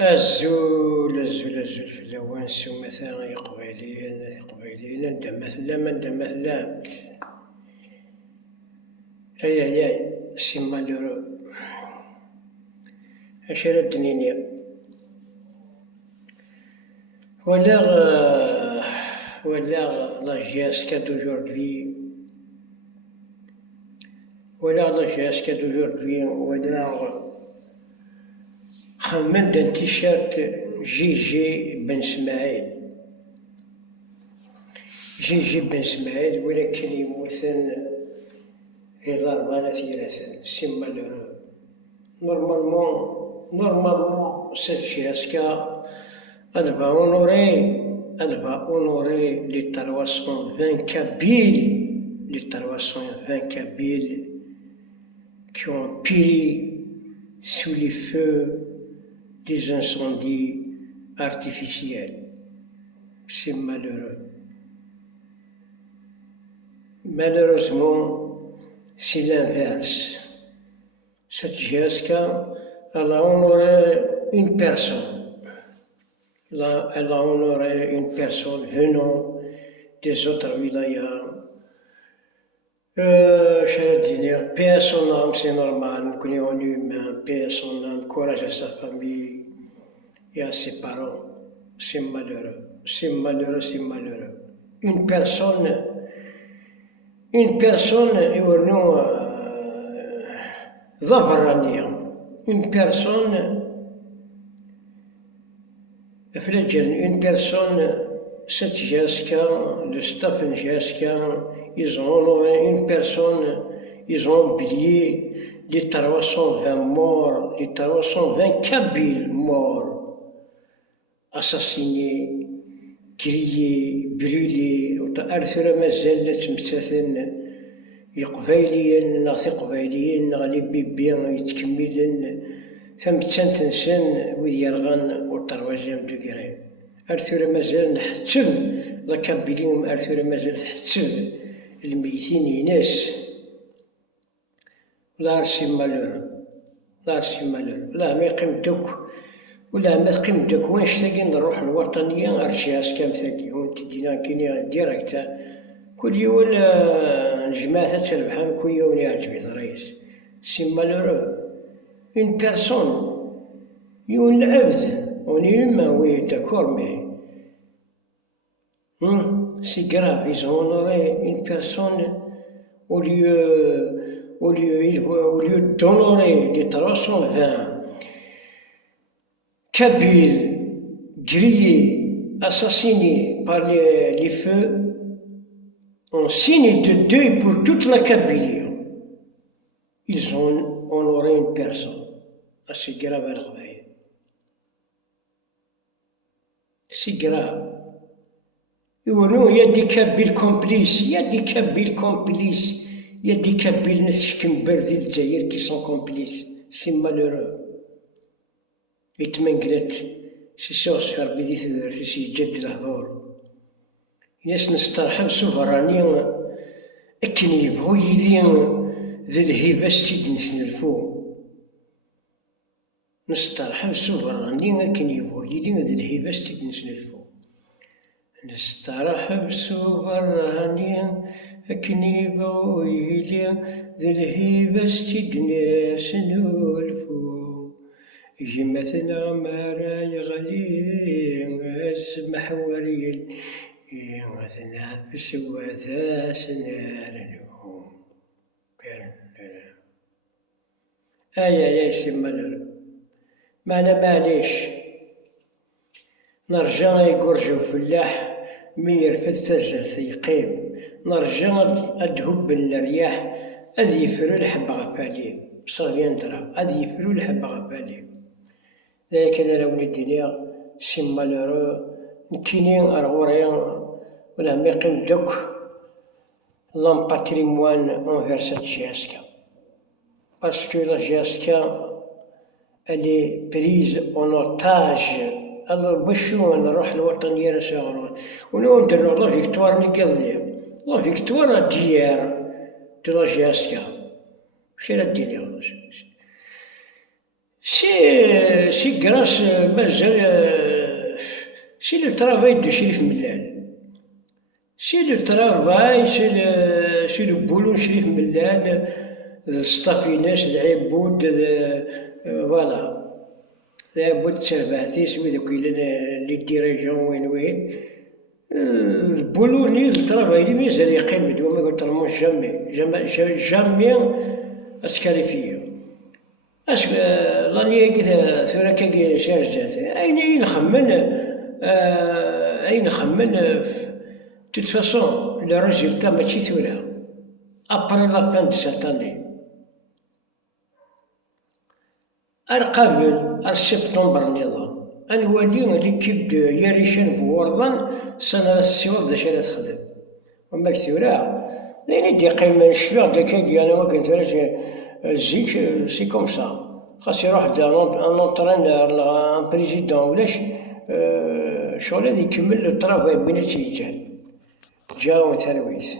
الزول الزول الزول في اللوانس ومثلا يقبيليين ندى مثلا ما ندى مثلا أي سيما لورو أشير الدنيا ولا لا جاس كادو جوردي ولا لا جاس كادو جوردي ولا خمن دان تيشيرت جي بن اسماعيل جي بن اسماعيل ولكن يموتن غير 4 ثلاثة سيما لورو نورمالمون سيت جياسكا أدفع اونوري les 320 Kabyles qui ont péri sous les feux des incendies artificiels. C'est malheureux. Malheureusement, c'est l'inverse. Cette Jessica, elle a honoré une personne. Elle a honoré une personne venant des autres wilayas. Je veux dire, paix à son âme, c'est normal, nous connaissons humain, paix à son âme, courage à sa famille et à ses parents. C'est malheureux, c'est malheureux, c'est malheureux. Une personne, une personne, cette Jessica, le staff de Jessica, ils ont honoré une personne, ils ont oublié les 320 morts, les 320 Kabyles morts, assassinés, grillés, brûlés. أرثر ما زالت ممتثل يقبايليين ناغ تقبايليين ناغ لي بيبيان يتكملن ثمتان تنسان وذ يرغن والتروازيام دوكيري أرثر مازال نحتم لا كابيلين أرثر مازال تحتم الميتين يناس لا رسي مالور لا ما يقيم دوك ولا ما تقيم دوك وين شتاقين الروح الوطنية أرشياس كام ثاقي وانت دينا كيني ديريكتا كل يوم نجماثة تربحان كل يوم يعجبي رئيس سي مالور une personne يون العبد on est humain, oui, d'accord, mais c'est grave, ils ont honoré une personne au lieu d'honorer les 320 Kabyles grillés, assassinés par les feux, en signe de deuil pour toute la Kabylie. Ils ont honoré une personne. C'est grave à l'oreille. C'est grave. يقولون يا دي كابيل كومبليس يا دي كابيل كومبليس يا دي كابيل نسكن بردي الجزائر كي سون كومبليس سي مالورو يتمنقلت سي سوس في ربي تدرت سي جد الهضور ناس نسترحب سوفرانيا أكن يبغو يلي ذي الهيبة ستيد نسنرفو نسترحب سوفرانيا أكن يبغو يلي ذي الهيبة ستيد نسنرفو نسترحب سوفرانيا أكن يبغو يلي ذي الهيبة ستيد نسنرفو جمثنا مرا يغلي اسمح وريل وتنافس وذاس نارنو يا سمالر معليش نرجع يقرجو فلاح مير في السجل يقيم نرجع أدهب الرياح أذ يفرو الحب غفالي صغيان درا أذ يفرو الحب غفالي ذاك هذا روني الدنيا سمالر نكيني أرغوريا ولا ميقيم دوك لام باتريموان انفير سات جياسكا باسكو لا جياسكا elle est prise en otage. Alors بشو نروح الوطنية رسالة ونندر لا فيكتوار نقضي لا فيكتوار ديار دو لا جياسكا شيرا الدنيا شي كراش مازال شي لو ترافاي دو شريف ملال، شي لو ترافاي شي لو بولو شريف ملال، ستافيناش ذ عبود فوالا، ذ عبود تشربعتيش وذوك لي ديريجون وين البولو ني الترافاي لي مازال يقيم وما يترموش جامي اسكاليفيا. اش لاني قلت ثورا كي شارجات اين نخمن توت فاسون لو ريزولتا ماشي ثورا ابري لا فان دو سيت اني قبل سبتمبر النظام انوالي ليكيب دو ياريشان بوردان سنة السيور دا شالا تخدم وما ثورا لين يدي قيمة الشباب دا كاكي انا ما قلت زيك سي كوم سا، خاص يروح دا ان اونترينور ولا ان بريزيدون ولاش شغل هذا يكمل الطرافاي بين تيجان جاو تلويث.